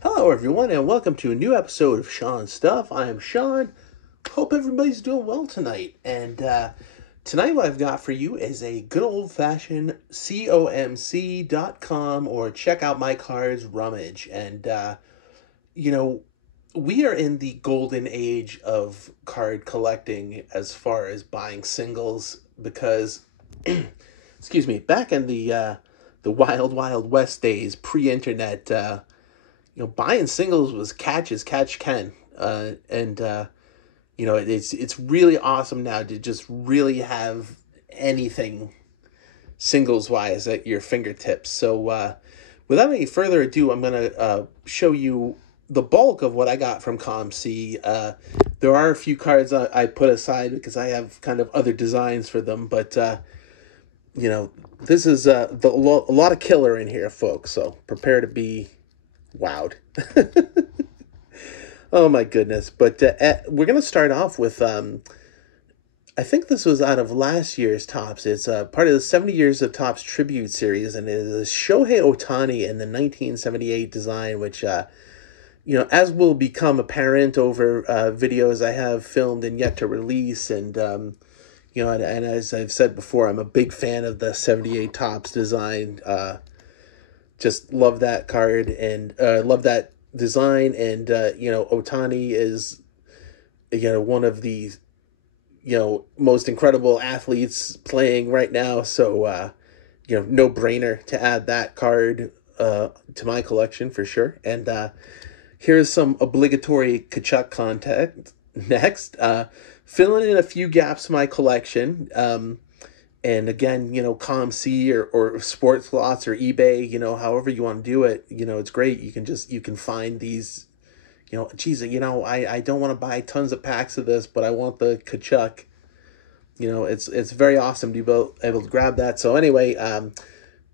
Hello, everyone, and welcome to a new episode of Sean's Stuff. I am Sean. Hope everybody's doing well tonight. And tonight, what I've got for you is a good old fashioned COMC.com or check out my cards Rummage. And, you know, we are in the golden age of card collecting as far as buying singles because, excuse me, back in the wild, wild west days, pre-internet, buying singles was catch as catch can. It's really awesome now to just really have anything singles wise at your fingertips. So without any further ado, I'm going to show you the bulk of what I got from COMC. There are a few cards I put aside because I have kind of other designs for them, but this is a lot of killer in here, folks. So prepare to be wowed. Oh my goodness. But we're going to start off with, I think this was out of last year's Topps. It's part of the 70 Years of Topps Tribute Series, and it is Shohei Ohtani in the 1978 design, which, as will become apparent over videos I have filmed and yet to release, and, and as I've said before, I'm a big fan of the 78 Topps design. Just love that card and love that design, and Ohtani is one of the most incredible athletes playing right now, so no brainer to add that card to my collection for sure. And here's some obligatory Kachuk content next, filling in a few gaps in my collection. And again, COMC or sports lots or eBay, however you want to do it, it's great. You can find these, I don't want to buy tons of packs of this, but I want the Kachuk. It's very awesome to be able to grab that. So anyway,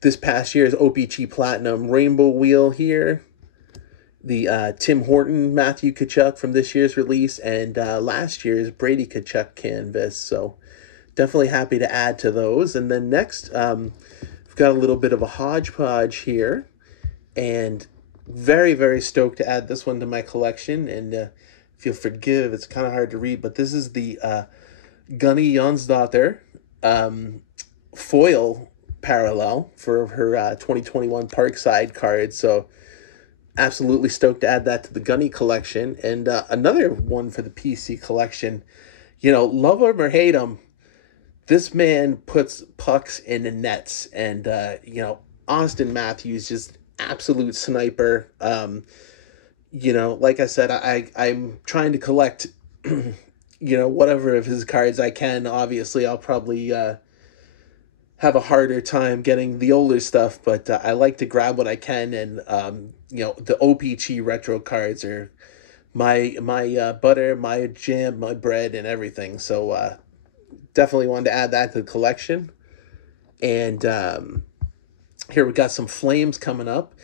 this past year's OPC Platinum Rainbow Wheel here, the Tim Horton Matthew Kachuk from this year's release, and last year's Brady Kachuk canvas. So definitely happy to add to those. And then next, we've got a little bit of a hodgepodge here, and very, very stoked to add this one to my collection. And if you'll forgive, it's kind of hard to read, but this is the Gunny Jonsdottir foil parallel for her 2021 Parkside card. So absolutely stoked to add that to the Gunny collection. And another one for the PC collection. Love him or hate him, this man puts pucks in the nets, and Austin Matthews, just absolute sniper. Like I said, I'm trying to collect whatever of his cards I can. Obviously, I'll probably have a harder time getting the older stuff, but I like to grab what I can, and the OPC retro cards are my butter, my jam, my bread, and everything. So definitely wanted to add that to the collection. And here we got some Flames coming up.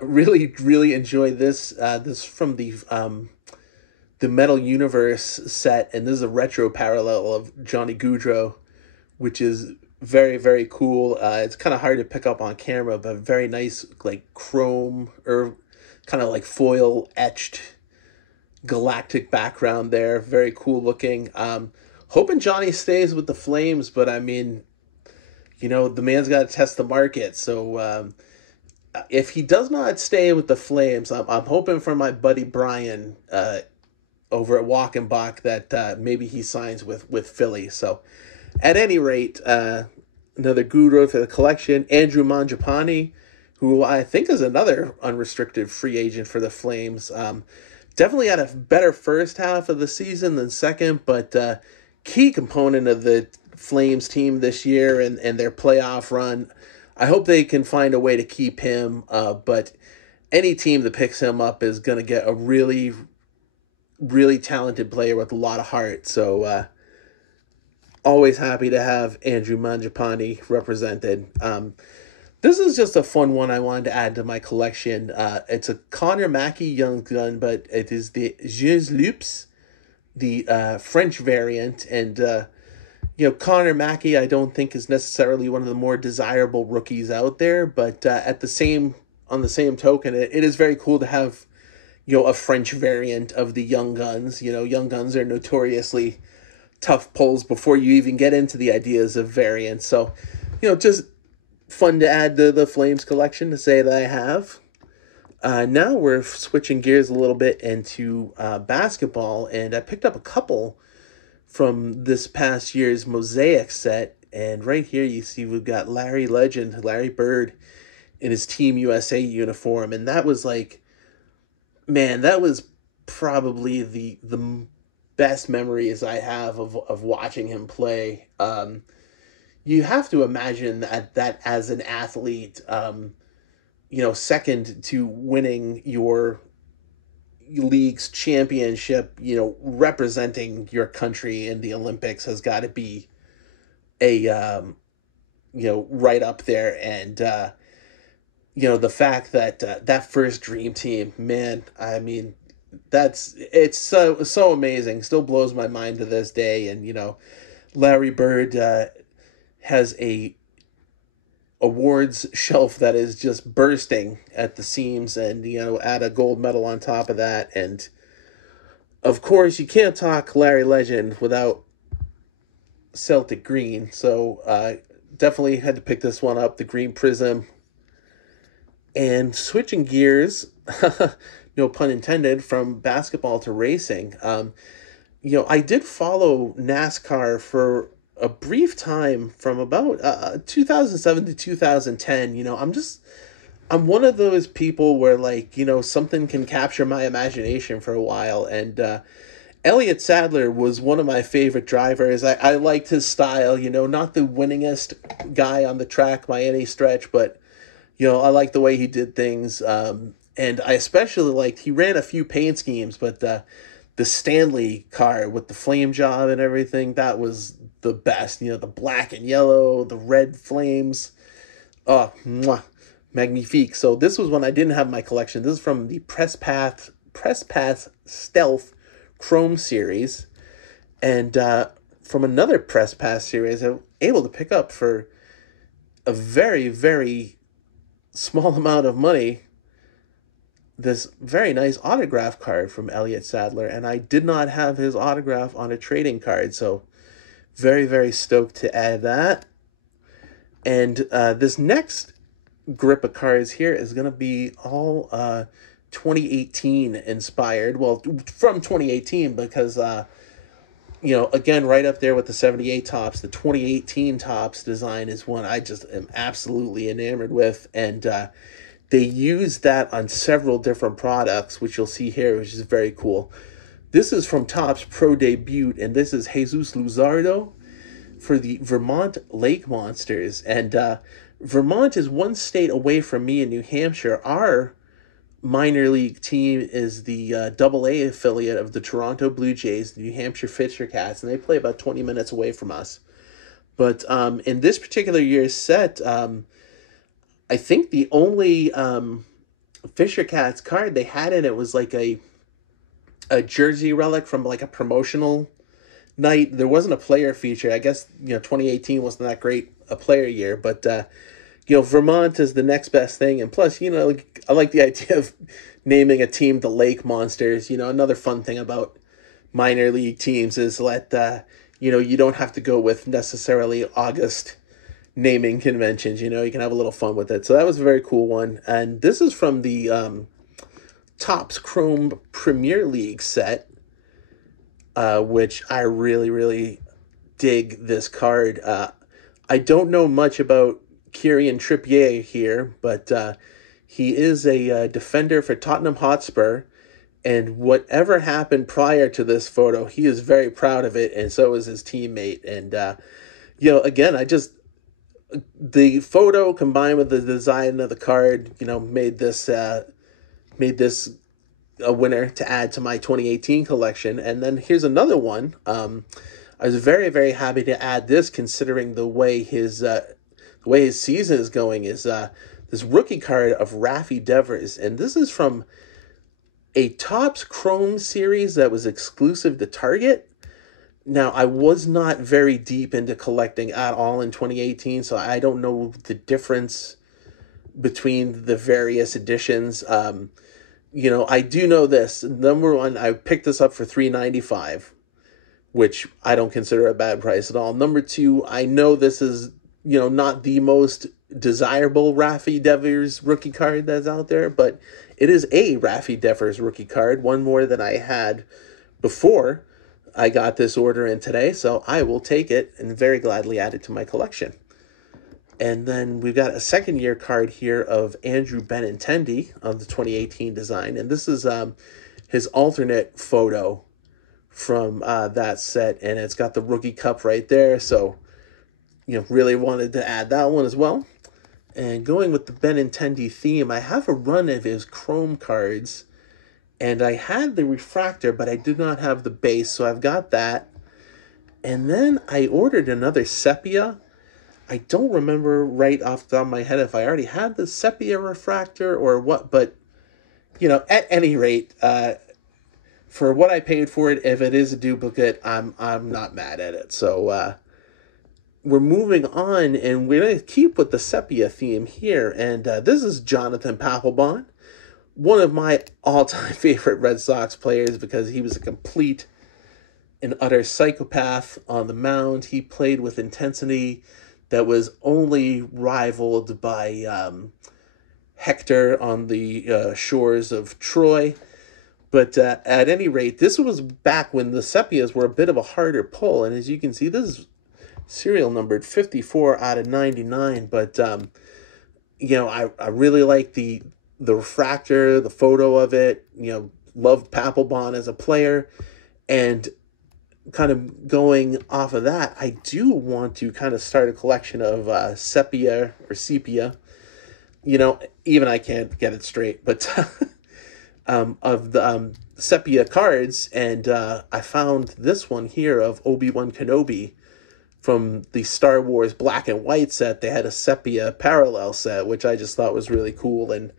Really, really enjoyed this. This is from the Metal Universe set, and this is a retro parallel of Johnny Gaudreau, which is very, very cool. It's kind of hard to pick up on camera, but very nice, like chrome or kind of like foil etched galactic background there. Very cool looking. Hoping Johnny stays with the Flames, but I mean, the man's got to test the market. So if he does not stay with the Flames, I'm hoping for my buddy Brian over at Walkenbach that maybe he signs with Philly. So at any rate, another Guru for the collection. Andrew Mangiapane, who I think is another unrestricted free agent for the Flames. Definitely had a better first half of the season than second, but key component of the Flames team this year and their playoff run. I hope they can find a way to keep him, but any team that picks him up is going to get a really, really talented player with a lot of heart. So always happy to have Andrew Mangiapane represented. This is just a fun one I wanted to add to my collection. It's a Connor Mackey Young Gun, but it is the Jeux Loops, the French variant. And, Connor Mackey I don't think is necessarily one of the more desirable rookies out there, but at the same on the same token, it is very cool to have, a French variant of the Young Guns. Young Guns are notoriously tough pulls before you even get into the ideas of variants. So, just fun to add to the Flames collection to say that I have. Now we're switching gears a little bit into basketball, and I picked up a couple from this past year's Mosaic set. And right here you see we've got Larry Bird, in his Team USA uniform. And that was like, man, that was probably the best memories I have of watching him play. You have to imagine that as an athlete, second to winning your league's championship, representing your country in the Olympics has got to be a, right up there. And, the fact that that first dream team, man, I mean, it's so amazing. Still blows my mind to this day. And, Larry Bird has a awards shelf that is just bursting at the seams, and add a gold medal on top of that. And of course you can't talk Larry Legend without Celtic green, so definitely had to pick this one up, the green prism. And switching gears, no pun intended, from basketball to racing, I did follow NASCAR for a brief time from about 2007 to 2010. I'm one of those people where, like, something can capture my imagination for a while. And Elliott Sadler was one of my favorite drivers. I liked his style, not the winningest guy on the track by any stretch, but, I liked the way he did things. And I especially liked, he ran a few paint schemes, but the Stanley car with the flame job and everything, that was the best. The black and yellow, the red flames. Oh, mwah, magnifique. So this was one I didn't have in my collection. This is from the Press Pass Stealth Chrome series. And from another Press Pass series, I was able to pick up for a very, very small amount of money this very nice autograph card from Elliott Sadler. And I did not have his autograph on a trading card, so very, very stoked to add that. And this next grip of cards here is going to be all 2018 inspired. Well, from 2018, because, again, right up there with the 78 tops, the 2018 tops design is one I just am absolutely enamored with. And they use that on several different products, which you'll see here, which is very cool. This is from Topps Pro Debut, and this is Jesus Luzardo for the Vermont Lake Monsters. And Vermont is one state away from me in New Hampshire. Our minor league team is the AA affiliate of the Toronto Blue Jays, the New Hampshire Fisher Cats, and they play about 20 minutes away from us. But in this particular year's set, I think the only Fisher Cats card they had in it was like a jersey relic from like a promotional night. There wasn't a player feature. I guess 2018 wasn't that great a player year, but Vermont is the next best thing. And plus, I like the idea of naming a team the Lake Monsters. Another fun thing about minor league teams is that you don't have to go with necessarily August naming conventions. You can have a little fun with it. So that was a very cool one. And this is from the Topps Chrome Premier League set, which I really, really dig this card. I don't know much about Kieran Trippier here, but he is a defender for Tottenham Hotspur, and whatever happened prior to this photo, he is very proud of it, and so is his teammate. And again, the photo combined with the design of the card, made this a winner to add to my 2018 collection. And then here's another one. I was very, very happy to add this, considering the way his season is going. Is this rookie card of Raffy Devers, and this is from a Topps Chrome series that was exclusive to Target. Now, I was not very deep into collecting at all in 2018, so I don't know the difference between the various editions. You know, I do know this. Number one, I picked this up for $3.95, which I don't consider a bad price at all. Number two, I know this is, you know, not the most desirable Raffy Devers rookie card that's out there, but it is a Raffy Devers rookie card, one more than I had before I got this order in today, so I will take it and very gladly add it to my collection. And then we've got a second year card here of Andrew Benintendi of the 2018 design. And this is his alternate photo from that set. And it's got the rookie cup right there. So, you know, really wanted to add that one as well. And going with the Benintendi theme, I have a run of his chrome cards. And I had the refractor, but I did not have the base. So I've got that. And then I ordered another sepia. I don't remember right off the top of my head if I already had the sepia refractor or what, but, you know, at any rate, for what I paid for it, if it is a duplicate, I'm not mad at it. So we're moving on, and we're going to keep with the sepia theme here, and this is Jonathan Pappelbon, one of my all-time favorite Red Sox players because he was a complete and utter psychopath on the mound. He played with intensity that was only rivaled by Hector on the shores of Troy. But at any rate, this was back when the sepias were a bit of a harder pull. And as you can see, this is serial numbered 54 out of 99. But, you know, I really like the refractor, the photo of it. You know, loved Pappelbon as a player. And kind of going off of that, I do want to kind of start a collection of sepia or sepia. You know, even I can't get it straight, but of the sepia cards, and I found this one here of Obi-Wan Kenobi from the Star Wars black and white set. They had a sepia parallel set, which I just thought was really cool, and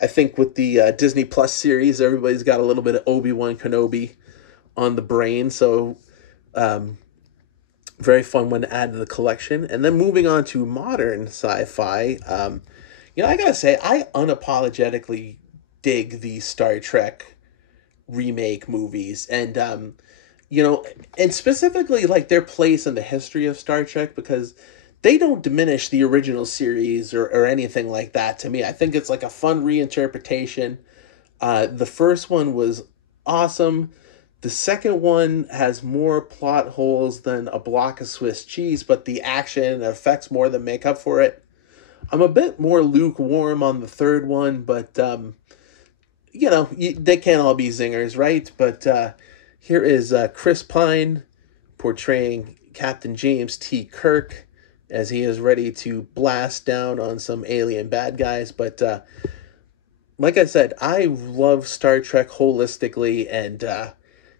I think with the Disney Plus series, everybody's got a little bit of Obi-Wan Kenobi on the brain, so very fun one to add to the collection. And then moving on to modern sci-fi, you know, I gotta say, I unapologetically dig the Star Trek remake movies, and you know, and specifically like their place in the history of Star Trek, because they don't diminish the original series or anything like that to me. I think it's like a fun reinterpretation. The first one was awesome. The second one has more plot holes than a block of Swiss cheese, but the action and effects more than make up for it. I'm a bit more lukewarm on the third one, but, you know, they can't all be zingers, right? But here is Chris Pine portraying Captain James T. Kirk as he is ready to blast down on some alien bad guys. But like I said, I love Star Trek holistically, and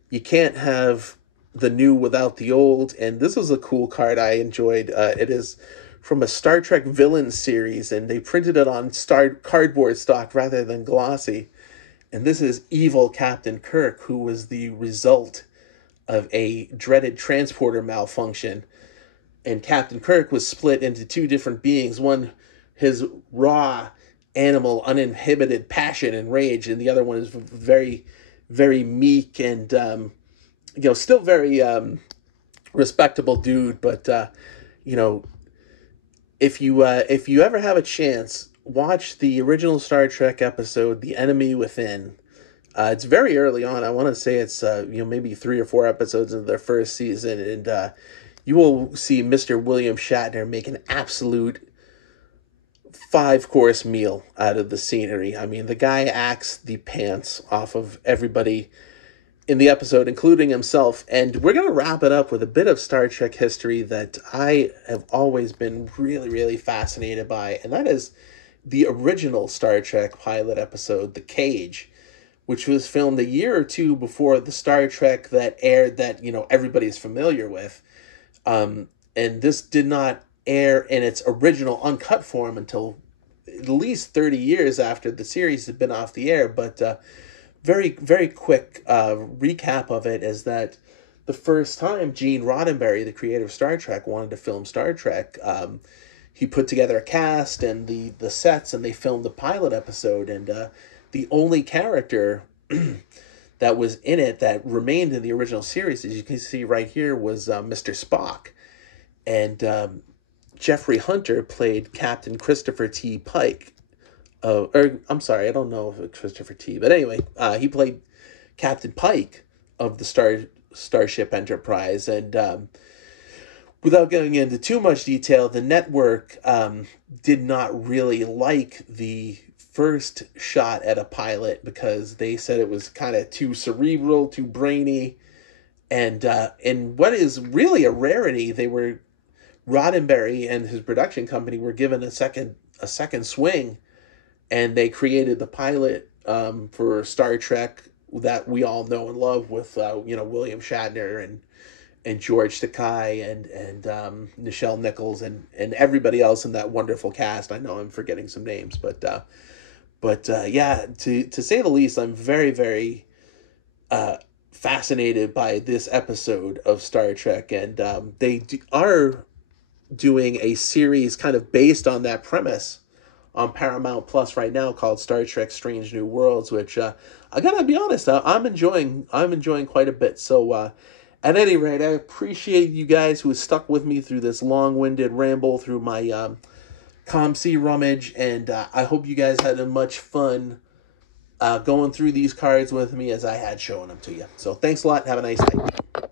you can't have the new without the old. And this is a cool card I enjoyed. It is from a Star Trek villain series, and they printed it on cardboard stock rather than glossy. And this is evil Captain Kirk, who was the result of a dreaded transporter malfunction. And Captain Kirk was split into two different beings. One, his raw, animal, uninhibited passion and rage, and the other one is very, very meek and, you know, still very respectable dude. But, you know, if you ever have a chance, watch the original Star Trek episode, The Enemy Within. It's very early on. I want to say it's, you know, maybe 3 or 4 episodes of their first season. And you will see Mr. William Shatner make an absolute 5-course meal out of the scenery. I mean, the guy acts the pants off of everybody in the episode, including himself. And we're going to wrap it up with a bit of Star Trek history that I have always been really, really fascinated by. And that is the original Star Trek pilot episode, The Cage, which was filmed a year or two before the Star Trek that aired that, you know, everybody's familiar with. And this did not air in its original uncut form until at least 30 years after the series had been off the air. But very, very quick recap of it is that the first time Gene Roddenberry, the creator of Star Trek, wanted to film Star Trek, he put together a cast and the sets, and they filmed the pilot episode. And the only character that was in it that remained in the original series, as you can see right here, was Mr. Spock. And Jeffrey Hunter played Captain Christopher T. Pike. Or I'm sorry, I don't know if it's Christopher T. But anyway, he played Captain Pike of the Starship Enterprise. And without going into too much detail, the network did not really like the first shot at a pilot because they said it was kind of too cerebral, too brainy. And what is really a rarity, Roddenberry and his production company were given a second swing, and they created the pilot for Star Trek that we all know and love with William Shatner and George Takei and Nichelle Nichols and everybody else in that wonderful cast. I know I'm forgetting some names, but yeah, to say the least, I'm very, very fascinated by this episode of Star Trek, and they are doing a series kind of based on that premise on Paramount Plus right now called Star Trek Strange New Worlds, which I gotta be honest, I'm enjoying quite a bit. So at any rate, I appreciate you guys who have stuck with me through this long-winded ramble through my COMC rummage, and I hope you guys had as much fun going through these cards with me as I had showing them to you. So thanks a lot. Have a nice night.